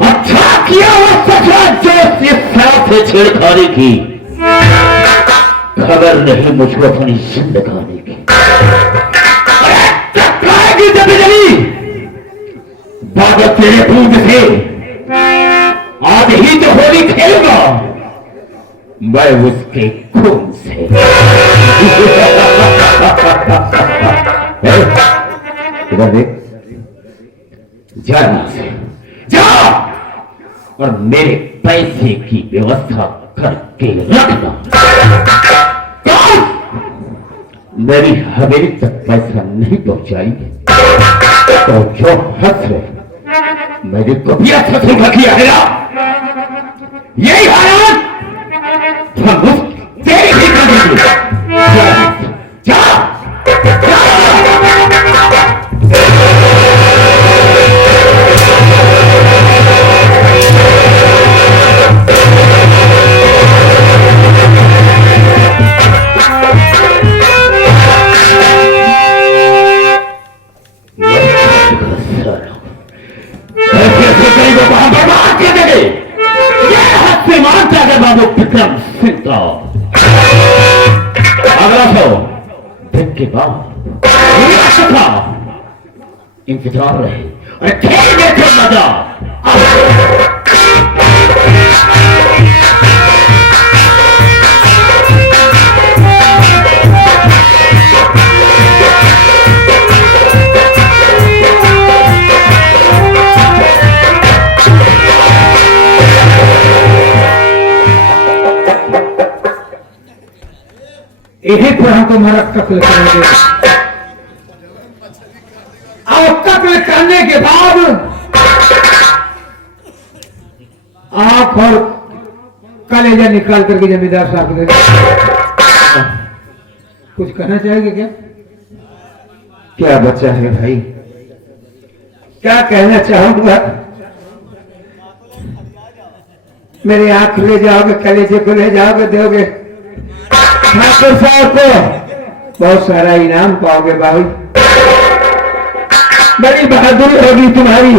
अच्छा किया वो सचा जो इस साथ छेड़खानी की। खबर नहीं मुझको अपनी जिंदगानी की। जब जली बाबा तेरे बूंद से आज ही तो होली खेलूंगा मैं उसके खून से। इधर देख, जा जा और मेरे पैसे की व्यवस्था करके रखना। मेरी हवेली तक पैसा नहीं पहुंचाएंगे तो जो हक है मेरे को भी अच्छा सुखा किया है ना, यही हालात हम तेरी भी कर देंगे। जा विक्रम सिंह का अगला शो दिन के बाद इंतजार रहे। अरे खेल देखे मजा। यही पर हम तुम्हारा कत्ल करेंगे और कत्ल करने के बाद आंख और कलेजा निकाल करके जमींदार साहब को देंगे। कुछ कहना चाहेंगे क्या? क्या बचा है भाई? क्या कहना चाहूंगा? मेरी आंख ले जाओगे, कलेजे को ले जाओगे, दोगे ठाकुर साहब को बहुत सारा इनाम पाओगे भाई। बड़ी बहादुरी होगी तुम्हारी,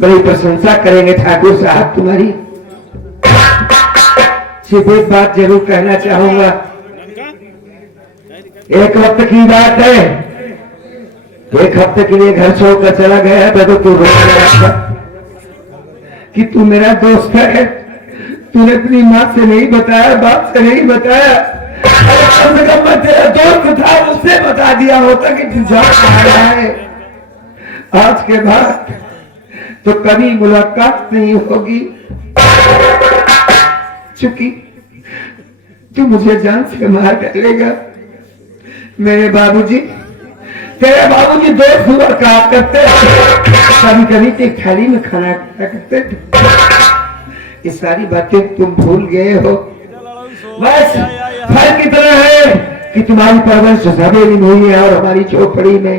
बड़ी प्रशंसा करेंगे ठाकुर साहब तुम्हारी। सिर्फ एक बात जरूर कहना चाहूंगा, एक वक्त की बात है, एक हफ्ते के लिए घर छोड़कर चला गया था तो तू रो रहा था कि तू मेरा दोस्त है। तूने अपनी माँ से नहीं बताया, बाप से नहीं बताया। कम से कम मैं तेरा दोस्त था, उससे बता दिया होता कि तू जा रहा है। आज के बाद तो कभी मुलाकात नहीं होगी, चूंकि तू मुझे जान से मार डालेगा। मेरे बाबूजी, तेरे बाबूजी दोस्त हुआ कहा करते, कभी कभी तो थाली में खाना खाया करते। ये सारी बातें तुम भूल गए हो। बस फर्क इतना है कि तुम्हारी परवरिश हवेली में हुई है और हमारी चौपड़ी में।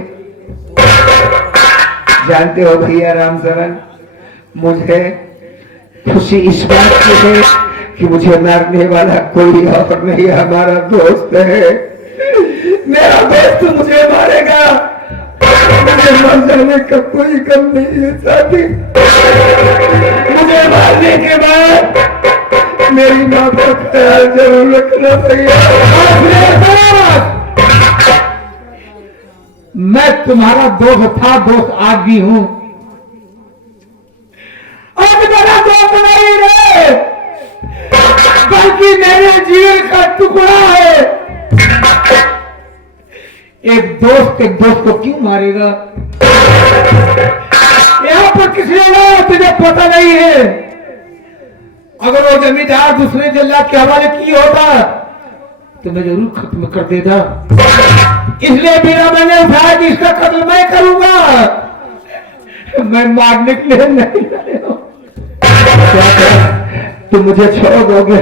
जानते हो भैया राम सरन, मुझे खुशी इस बात की है कि मुझे मारने वाला कोई और नहीं, हमारा दोस्त है। मेरा दोस्त मुझे मारेगा, मुझे मर जाने का कोई गम नहीं है साथी। मुझे मारने के बाद मेरी माँ का ख्याल जरूर रखना भैया। मैं तुम्हारा दोस्त था, दोस्त आज भी हूं। अब मेरा दोस्त नहीं रे, बल्कि मेरे जीवन का टुकड़ा है। एक दोस्त को क्यों मारेगा? यहाँ पर किसी ने तुझे पता नहीं है। अगर वो जमींदार दूसरे जल्लाद के हवाले की होता तो मैं जरूर खत्म कर देता। इसलिए बिना मैंने उठाया कि इसका कत्ल मैं करूंगा, मैं मारने के लिए नहीं आया हूं। तुम मुझे छोड़ दोगे?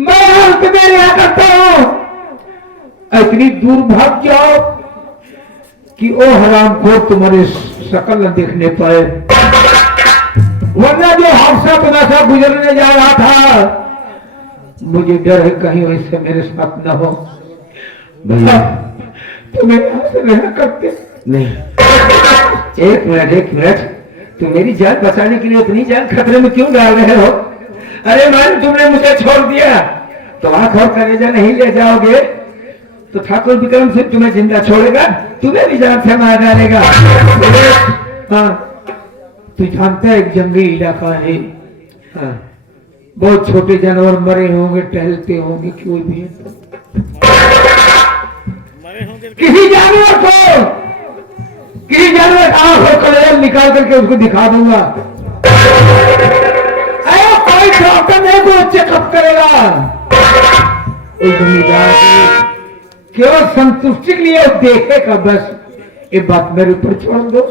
मैं अंत में रहा करता हूं। इतनी दूर भाग जाओ कि ओ हरामखोर तुम्हारी शक्ल न देखने पाए, वरना जो हादसा तमाशा गुजरने जा रहा था, मुझे डर है कहीं वैसे मेरे साथ न हो। भैया तुम्हें यहाँ से रहना करते नहीं। एक मिनट, तुम मेरी जान बचाने के लिए अपनी जान खतरे में क्यों डाल रहे हो? अरे मान तुमने मुझे छोड़ दिया तो आंख और कलेजा नहीं ले जाओगे तो ठाकुर विक्रम सिंह तुम्हें जिंदा छोड़ेगा, तुम्हें भी जान से मार डालेगा। हाँ, तू जानता है एक जंगली इलाका है, हाँ, बहुत छोटे जानवर मरे होंगे, टहलते होंगे, कोई भी किसी जानवर आंख कलेजा निकाल करके उसको दिखा दूंगा। अरे कोई डॉक्टर नहीं को चेकअप करेगा, उस जमींदार केवल संतुष्टि के लिए देखेगा बस। ये बात मेरे ऊपर छोड़ दो।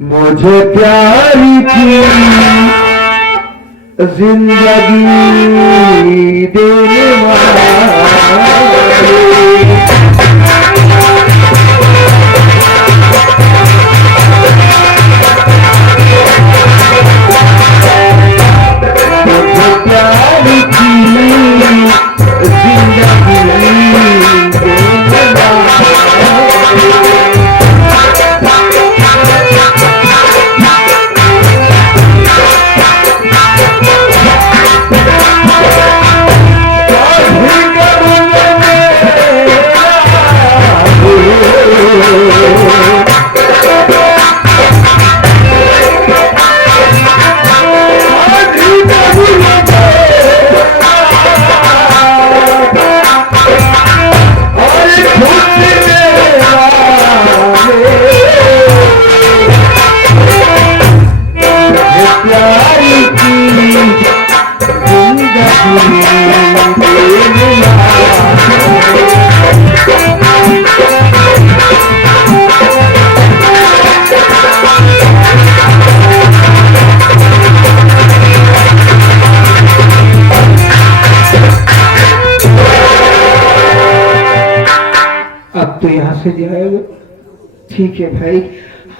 मुझे प्यारी थी जिंदगी देने वाले, मुझे प्यारी थी जिंदगी देने वाले। अब तो यहाँ से जाएगा, ठीक है भाई,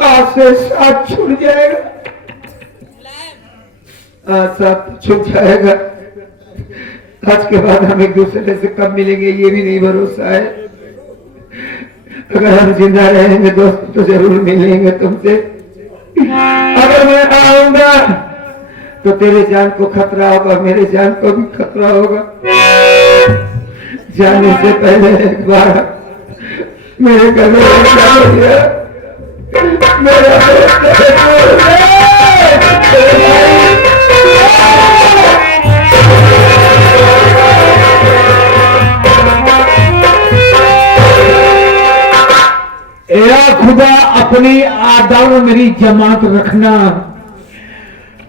आज से साथ छूट जाएगा, आज साथ छूट जाएगा। आज के बाद हम एक दूसरे से कब मिलेंगे ये भी नहीं भरोसा है। अगर हम जिंदा रहेंगे दोस्त तो जरूर मिलेंगे तुमसे। अगर मैं आऊंगा तो तेरे जान को खतरा होगा, मेरे जान को भी खतरा होगा। जाने से पहले एक बार मेरे घर में मेरा खुदा अपनी आदा में मेरी जमात रखना।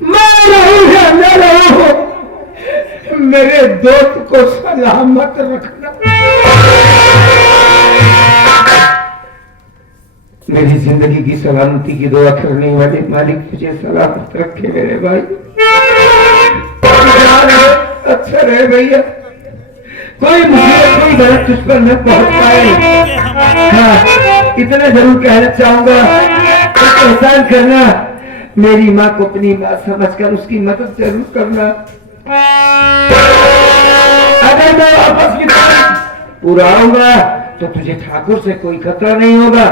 मैं रहूं या न रहूं, मेरे दोस्त को सलामत रखना। मेरी जिंदगी की सलामती की दुआ करने वाले मालिक तुझे सलामत रखे मेरे भाई। अच्छा रहे भैया, कोई मुझे कोई गलत तुझ पर न पहुंच पाए। हाँ, इतना जरूर कहना चाहूंगा, एहसान करना, मेरी माँ को अपनी माँ समझकर उसकी मदद जरूर करना। अगर मैं वापस की तरफ पूरा आऊंगा तो तुझे ठाकुर से कोई खतरा नहीं होगा,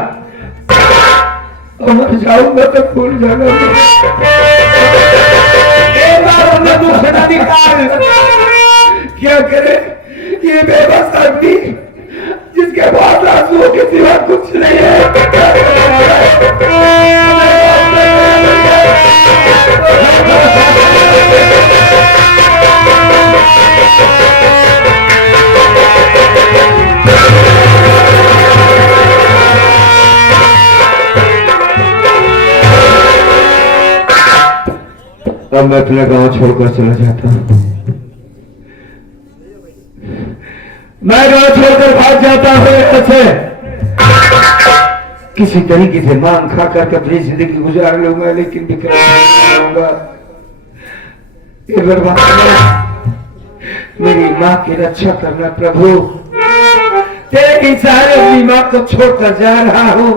और मर जाऊंगा तो भूल जाना। एक बार हमें दूसरा निकाल, क्या करे ये बेबस आदमी जिसके पास आंसुओं के सिवा कुछ नहीं है। अब मैं अपना गांव छोड़कर चला जाता हूँ। मैं गांव छोड़कर भाग जाता हूँ यहाँ से। किसी तरीके से मांग खा कर अपनी जिंदगी गुजार लूंगा, लेकिन विक्रम नहीं होगा। ये बर्बाद मेरी माँ की रक्षा करना प्रभु। तेरे सहारे अपनी माँ को छोड़कर जा रहा हूँ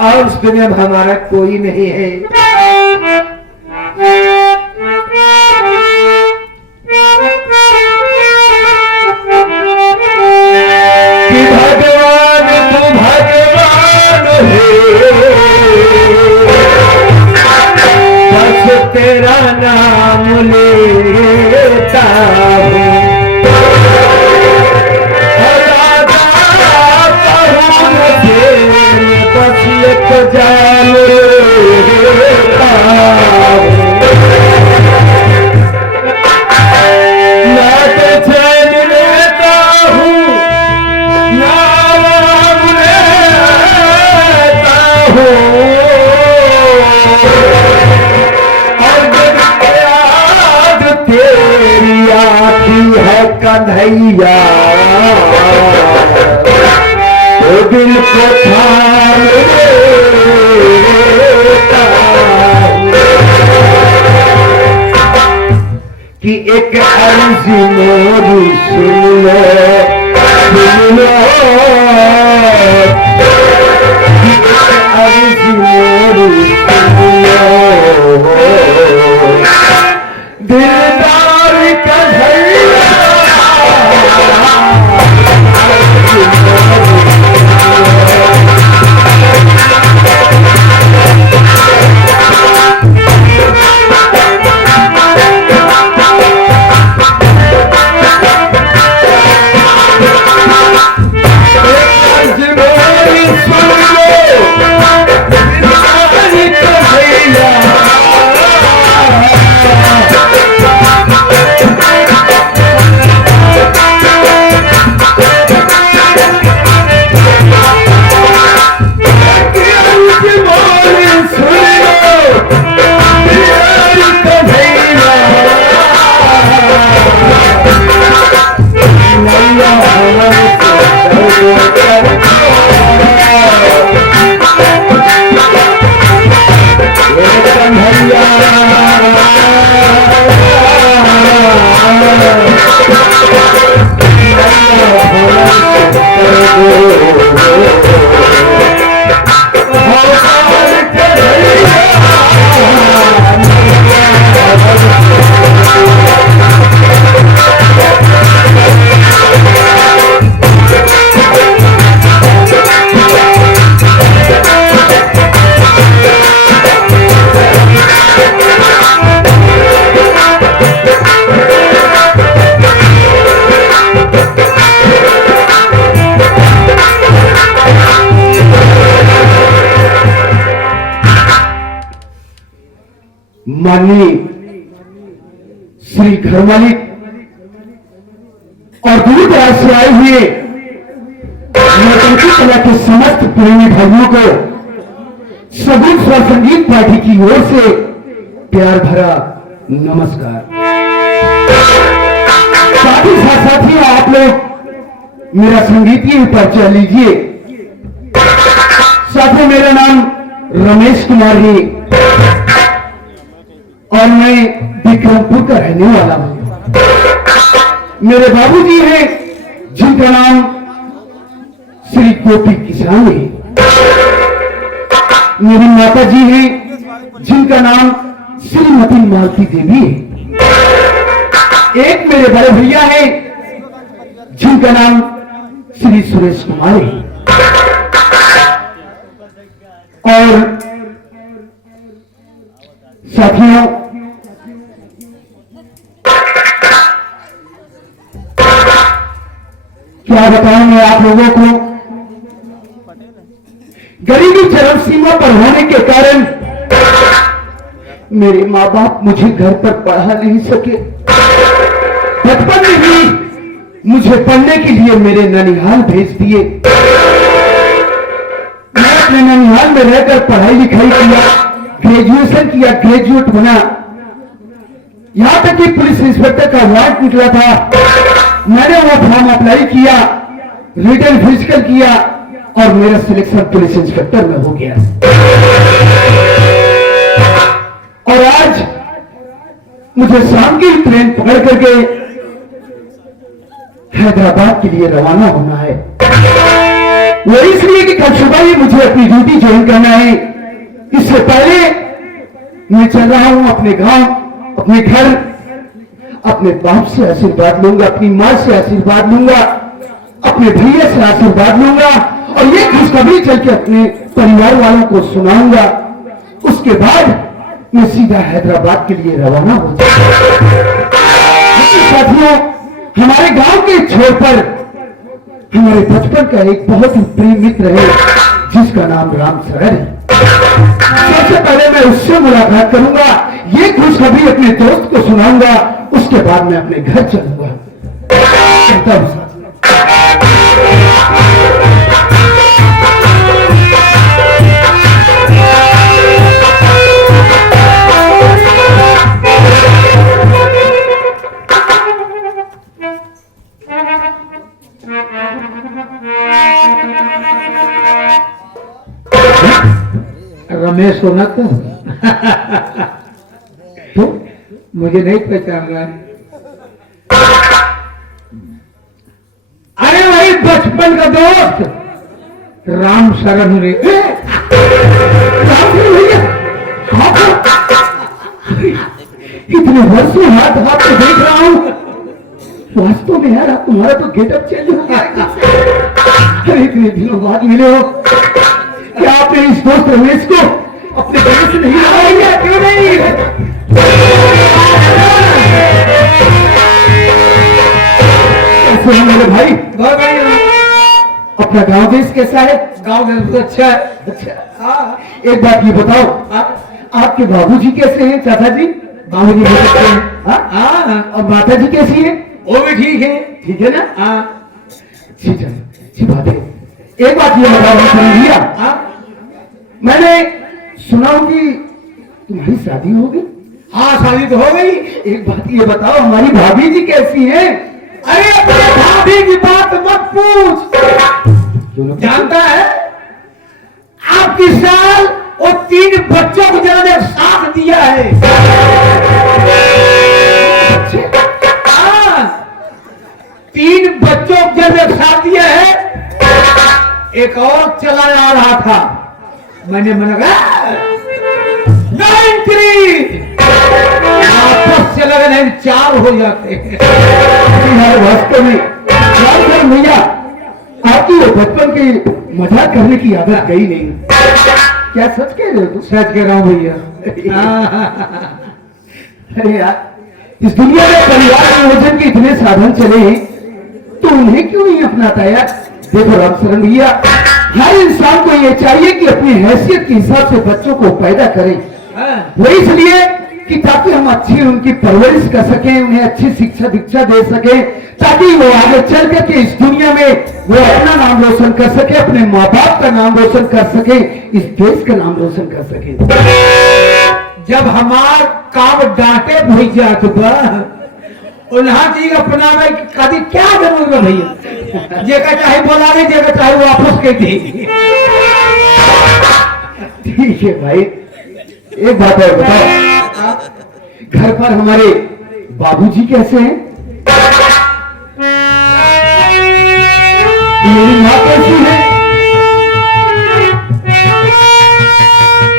और उस दुनिया में हमारा कोई नहीं है। कि भगवान तू भगवान है, बस तेरा नाम लेता हूँ। बस एक जान लेता हूँ, ना तो चैन लेता हूँ ना आराम लेता हूँ, और जब याद तेरी आती है कन्हैया, तो दिल को थाम लेता हूँ। कि एक अर्जी मोरी सुन लो, सुन लो, कि एक अर्जी मोरी सुन लो, दिलदार कन्हैया, माननीय श्री घर मालिक और दूर दराज से आए हुए नौटंकी कला के समस्त प्रेमी भाइयों को सबूत स्वर संगीत पार्टी की ओर से प्यार भरा नमस्कार। साथ ही साथियों, आप लोग मेरा संगीतीय परिचय लीजिए। साथियों, मेरा नाम रमेश कुमार है और मैं विक्रमपुर का रहने वाला हूं। मेरे बाबूजी हैं जिनका नाम श्री गोपी किसान है। मेरी माता जी हैं जिनका नाम श्रीमती मालती देवी है। एक मेरे बड़े भैया हैं जिनका नाम श्री सुरेश कुमार है। और साथियों, क्या बताऊं मैं आप लोगों को, गरीबी चरम सीमा पर होने के कारण मेरे माँ बाप मुझे घर पर पढ़ा नहीं सके। बचपन में ही मुझे पढ़ने के लिए मेरे ननिहाल भेज दिए। मैं अपने ननिहाल में रहकर पढ़ाई लिखाई किया, ग्रेजुएशन किया, ग्रेजुएट बना। यहां तक कि पुलिस इंस्पेक्टर का वारंट निकला था। मैंने वो फॉर्म अप्लाई किया, रिटन फिजिकल किया और मेरा सिलेक्शन पुलिस इंस्पेक्टर में हो गया। और आज मुझे शाम की ट्रेन पकड़ करके हैदराबाद के लिए रवाना होना है। वो इसलिए कि कल सुबह ही मुझे अपनी ड्यूटी ज्वाइन करना है। इससे पहले मैं चल रहा हूं अपने गांव, अपने घर, अपने बाप से आशीर्वाद लूंगा, अपनी मां से आशीर्वाद लूंगा, अपने भैया से आशीर्वाद लूंगा और ये खुशखबरी चल के अपने परिवार वालों को सुनाऊंगा। उसके बाद मैं सीधा हैदराबाद के लिए रवाना हो जाऊंगा। साथियों, हमारे गांव के छोर पर हमारे बचपन का एक बहुत ही प्रिय मित्र है जिसका नाम राम सरन है। सबसे पहले मैं उससे मुलाकात करूंगा, ये खुशखबरी अपने दोस्त को सुनाऊंगा, उसके बाद मैं अपने घर चलूंगा। चलता हूं साथ। रमेश होना तो मुझे नहीं पहचान रहा है। अरे वही बचपन का दोस्त राम शरण रे। इतने वर्षों हाथ हाथ में देख रहा हूं, वास्तव में यार तुम्हारा तो गेटअप चेंज हो गया। अरे इतने दिनों बाद मिले हो, क्या आपने इस दोस्त रमेश को अपने घर से नहीं लगाया? क्यों नहीं? कैसे हैं मेरे भाई? बहुत बढ़िया। अपना गांव देश कैसा है? गांव देश बहुत अच्छा है। अच्छा, हाँ। एक बात ये बताओ, आपके बाबूजी कैसे हैं? चाचा जी? बाबूजी बहुत अच्छे हैं। हाँ। और माता जी कैसी है? वो भी ठीक है। ठीक है ना? हाँ। अच्छी बात है। एक बात ये बताओ भैया, मैंने सुना हूं कि तुम्हारी शादी हो गई? हाँ, शादी तो हो गई। एक बात ये बताओ, हमारी भाभी जी कैसी हैं? अरे अपने भाभी की बात मत पूछ। जानता है आपकी साल वो 3 बच्चों को जिन्होंने साथ दिया है। हाँ, 3 बच्चों को जिन्होंने साथ दिया है। एक और चला आ रहा था, मैंने मना कहा आपस से लगे नहीं 4 हो जाते हैं। वास्तव में भैया आपकी वो बचपन की मजाक करने की आदत गई नहीं। क्या सच कह रहे हो? सच कह रहा हूँ भैया। अरे यार, इस दुनिया में परिवार नियोजन के इतने साधन चले हैं तो उन्हें क्यों नहीं अपनाता यार? देखो राम शरण भैया, हर इंसान को ये चाहिए कि अपनी हैसियत के हिसाब से बच्चों को पैदा करें। वो इसलिए कि ताकि हम अच्छी उनकी परवरिश कर सकें, उन्हें अच्छी शिक्षा दीक्षा दे सकें, ताकि वो आगे चल करके इस दुनिया में वो अपना नाम रोशन कर सके, अपने माँ बाप का नाम रोशन कर सके, इस देश का नाम रोशन कर सके। जब हमार काम डांटे भैया तो उन्हें चीज अपना में कभी क्या जरूरत है भैया? जेका चाहे बोला नहीं, जेका चाहे वापस कह दे। ठीक है भाई, एक बात और बताओ, घर पर हमारे बाबूजी कैसे हैं? मेरी माँ कैसी है?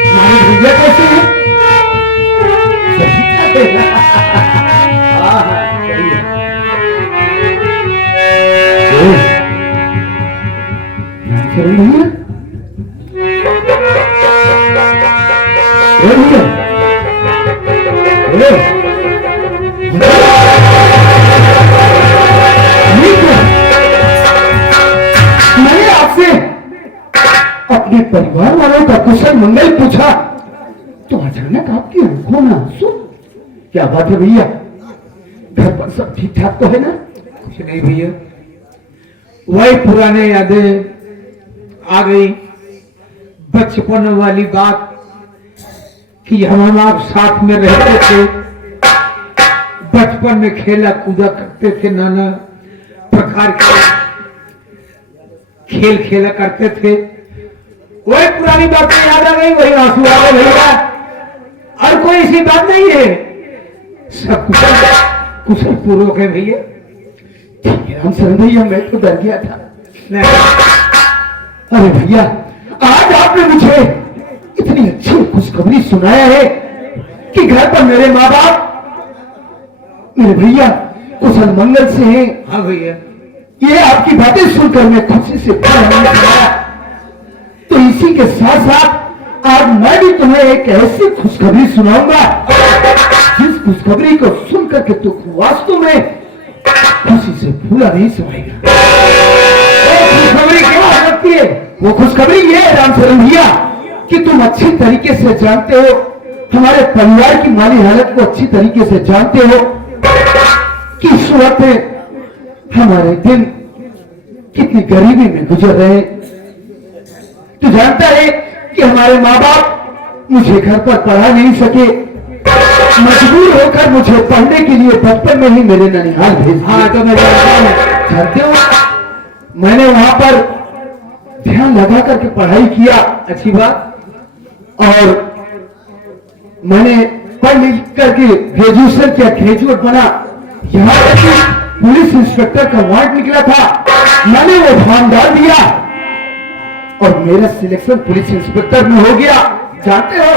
हमारे भैया कैसे हैं? भैया मैंने आपसे अपने परिवार वालों का कुशल मंगल पूछा तो अचानक आपकी आंखों में आंसू। क्या बात है भैया? घर पर सब ठीक ठाक तो है ना? कुछ नहीं भैया, वही पुराने यादें आ गई, बचपन वाली बात कि हम आप साथ में रहते थे, बचपन में खेला कूदा करते थे, नाना प्रकार के खेल खेला करते थे। वही पुरानी बातें याद आ गई, वही आंसू आ गए भैया। और कोई ऐसी बात नहीं है, सब कुशल पूर्वक है भैया। ठीक है, रामचरण भैया मैं तो डर गया था। अरे भैया आज आपने मुझे इतनी अच्छी खुशखबरी सुनाया है कि घर पर मेरे माँ बाप मेरे भैया कुशल मंगल से हैं। हाँ भैया, ये आपकी बातें सुनकर मैं खुशी से भर होने लगा। तो इसी के साथ साथ आज मैं भी तुम्हें एक ऐसी खुशखबरी सुनाऊंगा जिस खुशखबरी को सुनकर के तू वास्तव में खुशी से भूला नहीं समाएगा। खुशखबरी क्या हो सकती है? वो खुशखबरी ये है रामचरण भैया कि तुम अच्छी तरीके से जानते हो, हमारे परिवार की माली हालत को अच्छी तरीके से जानते हो कि इस वक्त हमारे दिन कितनी गरीबी में गुजर रहे हैं। तू जानता है कि हमारे माँ बाप मुझे घर पर पढ़ा नहीं सके, मजबूर होकर मुझे पढ़ने के लिए बचपन में ही मेरे ननिहाल भेज दिया। हाँ तो मैं जानते हो मैंने वहां पर ध्यान लगा करके पढ़ाई किया, अच्छी बात। और मैंने पढ़ लिख करके ग्रेजुएशन किया, ग्रेजुएट बना। यहाँ तक कि पुलिस इंस्पेक्टर का वार्ड निकला था, मैंने वो फॉर्म डाल दिया और मेरा सिलेक्शन पुलिस इंस्पेक्टर में हो गया। जानते हो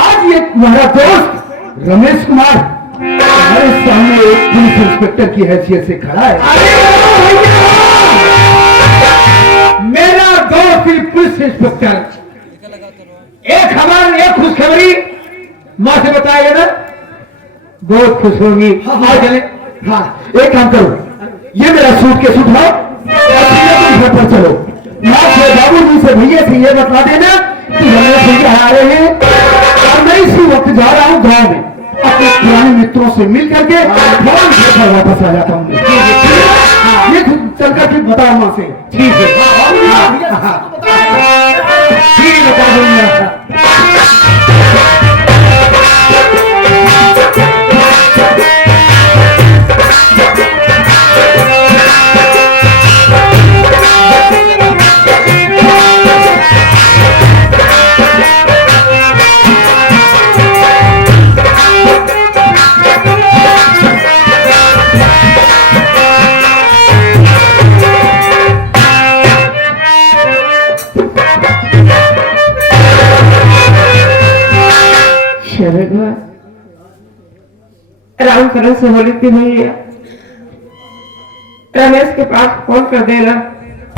आज ये तुम्हारा दोस्त रमेश कुमार हमारे सामने एक पुलिस इंस्पेक्टर की हैसियत से खड़ा है। मेरा दोस्त पुलिस इंस्पेक्टर, एक खबर एक खुशखबरी माँ से बताएगा ना, बहुत खुश होगी। हाँ चले। हाँ एक काम करो, ये मेरा सूट के सूट उठाओ और सीधे तुम घर पर चलो। माँ से बाबूजी से भैया से ये बता देना कि रमेश भैया आ रहे हैं और मैं इसी वक्त जा रहा हूँ गाँव में अपने पुराने मित्रों से मिल करके फौरन घर पर वापस आ जाता हूँ। ये चल कर फिर बताओ माँ से। ठीक है, ठीक है बता दूंगा। रामचरण से बोली थी भैया रमेश के पास फोन कर देना,